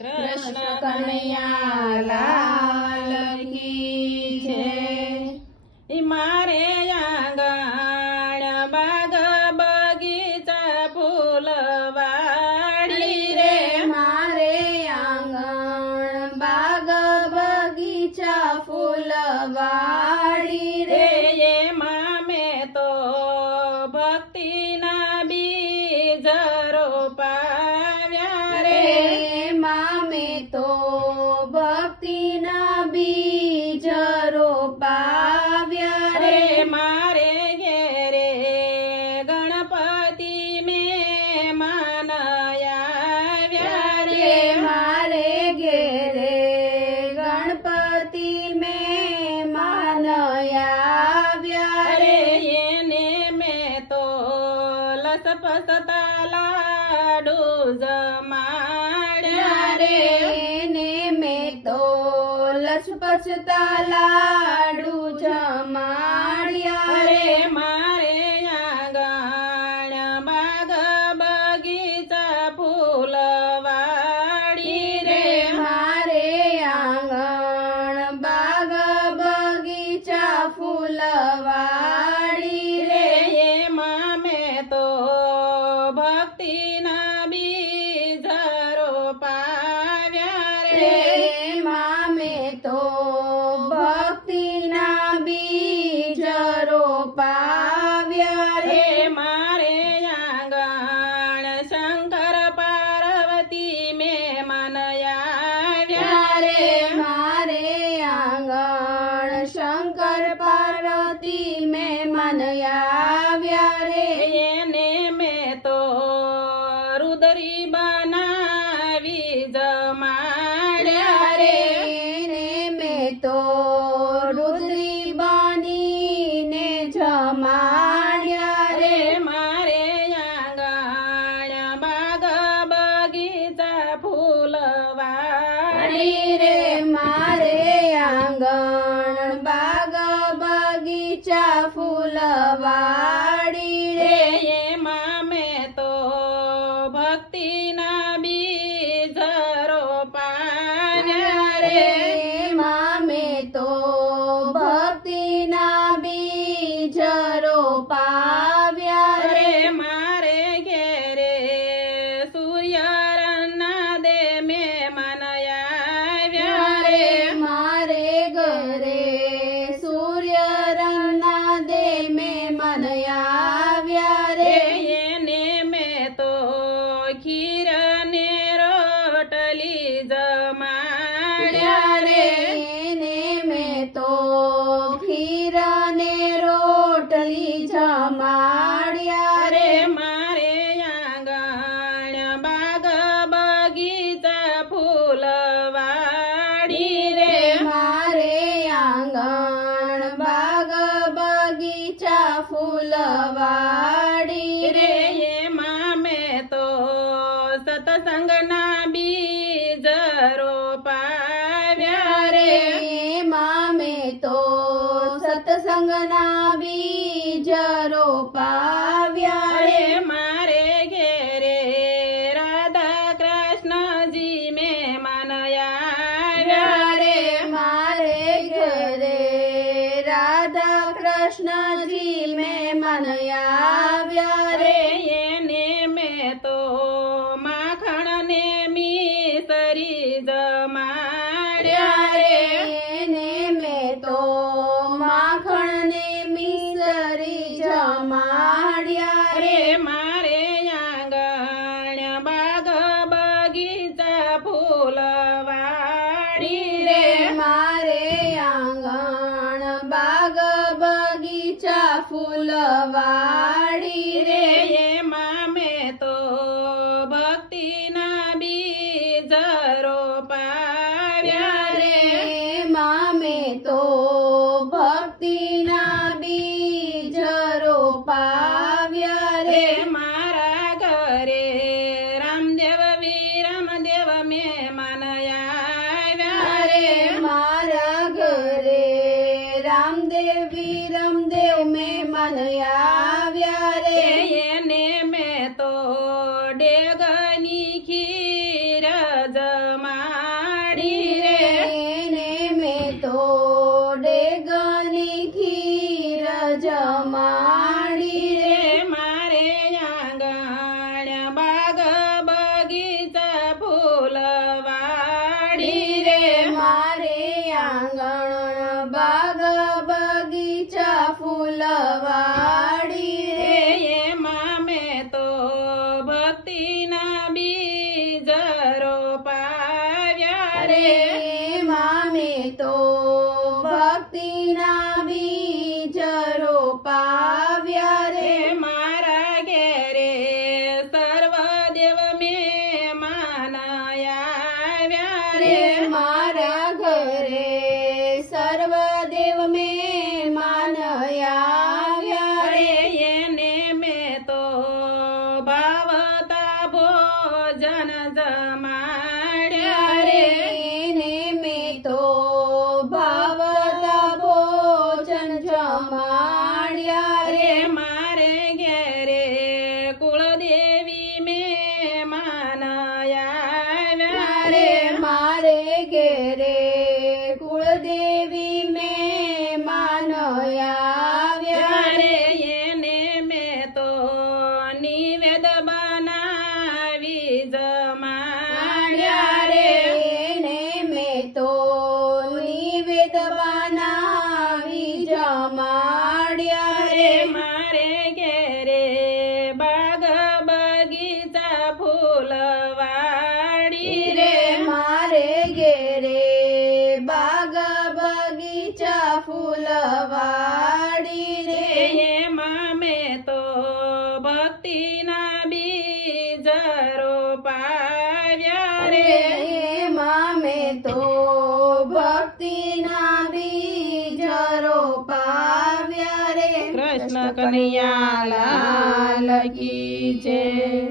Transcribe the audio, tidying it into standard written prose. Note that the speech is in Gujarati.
કૃષ્ણ કનૈયા લાલ કી જય. મારે આંગણ બાગ બગીચા ફૂલવાડી રે, મારે આંગણ બાગ બગીચા ફૂલવાડી રે રે, એમાં મેં તો ભક્તિના બીજ રોપાવ્યા રે. એમાં મેં તો ભક્તિના બીજ રોપાવ્યા રે. રે મારે ઘેરે ગણપતિ મહેમાન આવ્યા રે. રે મારે ઘેરે ગણપતિ મહેમાન આવ્યા રે રે. એને મેં તો લસપસતા લાડુ જમાડ્યા રે. એને મેં તો લસપસતા લાડુ જમાડ્યા રે રે. મારે આંગણ બાગ બગીચા ફૂલવાડી રે. મારે આંગણ બાગ બગીચા ફૂલવાડી રે રે. એમાં મેં તો ભક્તિના બીજ રોપાવ્યા રે. એમાં મેં તો ભક્તિના બીજ રોપાવ્યા રે. રે મારે આંગણ શંકર પાર્વતી મહેમાન આવ્યા રે. મારે આંગણ શંકર પાર્વતી મહેમાન આવ્યા રે. એને મેં તો રુદરી બનાવી જમાડ્યા રે. એને મેં તો રુદ્રી બનીને જમાડ્યા રે. રે મારે આંગણ બાગ બગીચા ફૂલવાડી રે મારે આંગણ બાગ બગીચા ફૂલવાડી રે રે. એમાં મેં તો ભક્તિના બીજ રોપાવ્યા રે. એમાં મેં તો ભક્તિના બીજ રોપાવ્યા રે. રે મારે ઘેરે સૂર્યના દે મહેમાન આવ્યા રે. મારે ઘરે સૂર્ય રંગના દે મહેમાન આવ્યા રે. એને મેં તો ખીર ને રોટલી જમાડ્યા રે. એને મેં તો ખીર ને રોટલી જમાડ્યા રે રે. મારે આંગણ બાગ બગીચા ફૂલવાડી રે. મારે આંગણ બાગ બગીચા ફૂલવાડી રે રે. એમાં મેં તો સતસંગના બીજ રોપાવ્યા રે. એમાં મેં તો સત્સંગના બીજ રોપાવ્યા રે રે. મારે ઘેરે રાધા કૃષ્ણજી મહેમાન આવ્યા રે. મારે ઘરે રાધા કૃષ્ણજી મહેમાન આવ્યા રે રે. એને મેં તો માખણ ને મિસરી જમાડ્યા રે. એને મેં તો માખણ ને મિસરી જમાડ્યા રે. રે મારે આંગણ બાગ બગીચા ફૂલવાડી રે રે. મારે આંગણ બાગ બગીચા ફૂલવાડી રે રે. એમાં મેં તો ભક્તિના બીજ રોપાવ્યા રે. એમાં મેં તો ભક્તિના બીજ રોપાવ્યા રે. રે મારા ઘરે રામદેવ વિરમદેવ મહેમાન આવ્યા રે. મારા ઘરે રામદેવ વિરમદેવ મહેમાન આવ્યા રે. એને મેં તો ડેગની ખીર જમા પાવ્યા રે રે મામે તો ભક્તિના બીજ રોપાવ્યા રે રે મારા ઘેરે સર્વ દેવ મહેમાન આવ્યા રે રે મારા ઘરે સર્વ દેવ મહેમાન આવ્યા અરે રે એને મેં તો ભાવતા ભોજન જમાડ્યા રે રે એને મેં તો ભાવતા ભોજન જમાડ્યા રે રે મારે ઘેરે કુળદેવી મહેમાન આવ્યા રે રે મારે ઘેરે કુળદેવી મહેમાન આવ્યા રે રે એને મેં તો નિવેદ બનાવી જમાડ્યા રે રે એને મેં તો નિવેદ બનાવી જમાડ્યા રે રે મારે ઘેરે બાગ બગીચા ફૂલવાડી રે રે મારે ઘેરે બાગ બગીચા ફૂલવાડી રે એમાં મેં તો ભક્તિના બીજ રોપાવ્યા રે રે એમાં મેં તો ભક્તિના બીજ રોપાવ્યા રે કૃષ્ણ કનૈયા લાલ કી જય